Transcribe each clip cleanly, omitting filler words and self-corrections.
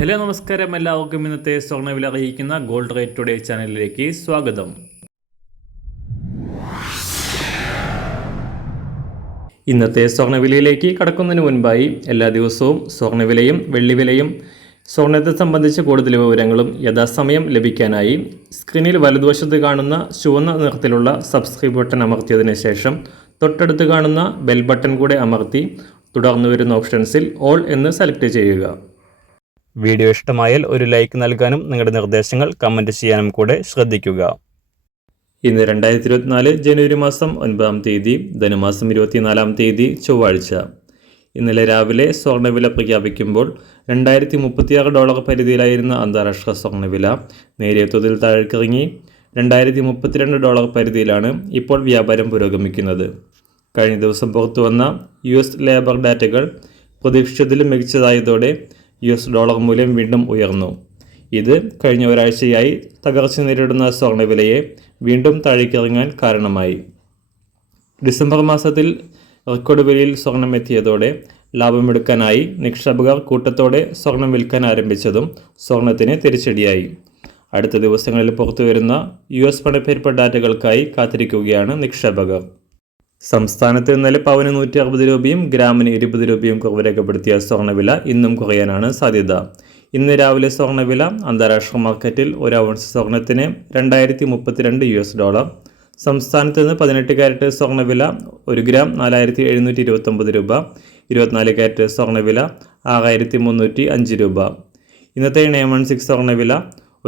Hello നമസ്കാരം, എല്ലാവർക്കും ഇന്നത്തെ സ്വർണ്ണവില അറിയിക്കുന്ന ഗോൾഡ് റേറ്റ് ടുഡേ ചാനലിലേക്ക് സ്വാഗതം. ഇന്നത്തെ സ്വർണ്ണവിലയിലേക്ക് കടക്കുന്നതിന് മുൻപായി എല്ലാ ദിവസവും സ്വർണ്ണവിലയും വെള്ളിവിലയും സ്വർണ്ണത്തെ സംബന്ധിച്ച കൂടുതൽ വിവരങ്ങളും യഥാസമയം ലഭിക്കാനായി സ്ക്രീനിൽ വലതുവശത്ത് കാണുന്ന ചുവന്ന നിറത്തിലുള്ള സബ്സ്ക്രൈബ് ബട്ടൺ അമർത്തിയതിനു ശേഷം തൊട്ടടുത്ത് കാണുന്ന ബെൽ ബട്ടൺ കൂടെ അമർത്തി തുടർന്ന് വരുന്ന ഓപ്ഷൻസിൽ ഓൾ എന്ന് സെലക്ട് ചെയ്യുക. വീഡിയോ ഇഷ്ടമായാൽ ഒരു ലൈക്ക് നൽകാനും നിങ്ങളുടെ നിർദ്ദേശങ്ങൾ കമൻറ്റ് ചെയ്യാനും കൂടെ ശ്രദ്ധിക്കുക. ഇന്ന് 2024 ജനുവരി മാസം 9-ാം തീയതി, ധനുമാസം 24-ാം തീയതി ചൊവ്വാഴ്ച. ഇന്നലെ രാവിലെ സ്വർണ്ണവില പ്രഖ്യാപിക്കുമ്പോൾ $2036 പരിധിയിലായിരുന്ന അന്താരാഷ്ട്ര സ്വർണ്ണവില നേരിയ തോതിൽ താഴേക്കിറങ്ങി $2032 പരിധിയിലാണ് ഇപ്പോൾ വ്യാപാരം പുരോഗമിക്കുന്നത്. കഴിഞ്ഞ ദിവസം പുറത്തുവന്ന US ലേബർ ഡാറ്റകൾ പ്രതീക്ഷിച്ചതിലും മികച്ചതായതോടെ US ഡോളർ മൂല്യം വീണ്ടും ഉയർന്നു. ഇത് കഴിഞ്ഞ ഒരാഴ്ചയായി തകർച്ച നേരിടുന്ന സ്വർണ്ണവിലയെ വീണ്ടും താഴേക്കിറങ്ങാൻ കാരണമായി. ഡിസംബർ മാസത്തിൽ റെക്കോർഡ് വിലയിൽ സ്വർണം എത്തിയതോടെ ലാഭമെടുക്കാനായി നിക്ഷേപകർ കൂട്ടത്തോടെ സ്വർണം വിൽക്കാൻ ആരംഭിച്ചതും സ്വർണത്തിന് തിരിച്ചടിയായി. അടുത്ത ദിവസങ്ങളിൽ പുറത്തുവരുന്ന US പണപ്പെരുപ്പ ഡാറ്റകൾക്കായി കാത്തിരിക്കുകയാണ് നിക്ഷേപകർ. സംസ്ഥാനത്ത് ഇന്നലെ പവന് 160 രൂപയും ഗ്രാമിന് 20 രൂപയും കുറവ് രേഖപ്പെടുത്തിയ സ്വർണ്ണവില ഇന്നും കുറയാനാണ് സാധ്യത. ഇന്ന് രാവിലെ സ്വർണ്ണവില അന്താരാഷ്ട്ര മാർക്കറ്റിൽ 1 ഔൺസ് സ്വർണത്തിന് $2032, സംസ്ഥാനത്ത് നിന്ന് 18 കാരറ്റ് സ്വർണ്ണവില 1 ഗ്രാം 4729 രൂപ, 24 കാരറ്റ് സ്വർണ്ണവില 6305 രൂപ. ഇന്നത്തെ 916 സ്വർണ്ണവില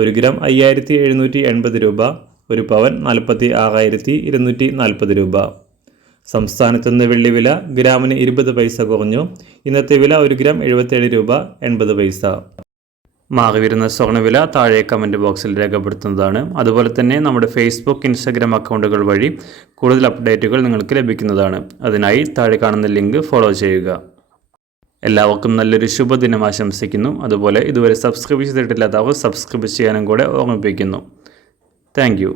1 ഗ്രാം 5780 രൂപ, 1 പവൻ 46,240 രൂപ. സംസ്ഥാനത്ത് നിന്ന് വെള്ളിവില ഗ്രാമിന് 20 പൈസ കുറഞ്ഞു. ഇന്നത്തെ വില 1 ഗ്രാം 77 രൂപ 80 പൈസ. മാറിവരുന്ന സ്വർണ്ണവില താഴെ കമൻറ്റ് ബോക്സിൽ രേഖപ്പെടുത്തുന്നതാണ്. അതുപോലെ തന്നെ നമ്മുടെ ഫേസ്ബുക്ക്, ഇൻസ്റ്റാഗ്രാം അക്കൗണ്ടുകൾ വഴി കൂടുതൽ അപ്ഡേറ്റുകൾ നിങ്ങൾക്ക് ലഭിക്കുന്നതാണ്. അതിനായി താഴെ കാണുന്ന ലിങ്ക് ഫോളോ ചെയ്യുക. എല്ലാവർക്കും നല്ലൊരു ശുഭദിനം ആശംസിക്കുന്നു. അതുപോലെ ഇതുവരെ സബ്സ്ക്രൈബ് ചെയ്തിട്ടില്ലാത്തവർ സബ്സ്ക്രൈബ് ചെയ്യാനും കൂടെ ഓർമ്മിപ്പിക്കുന്നു. Thank you.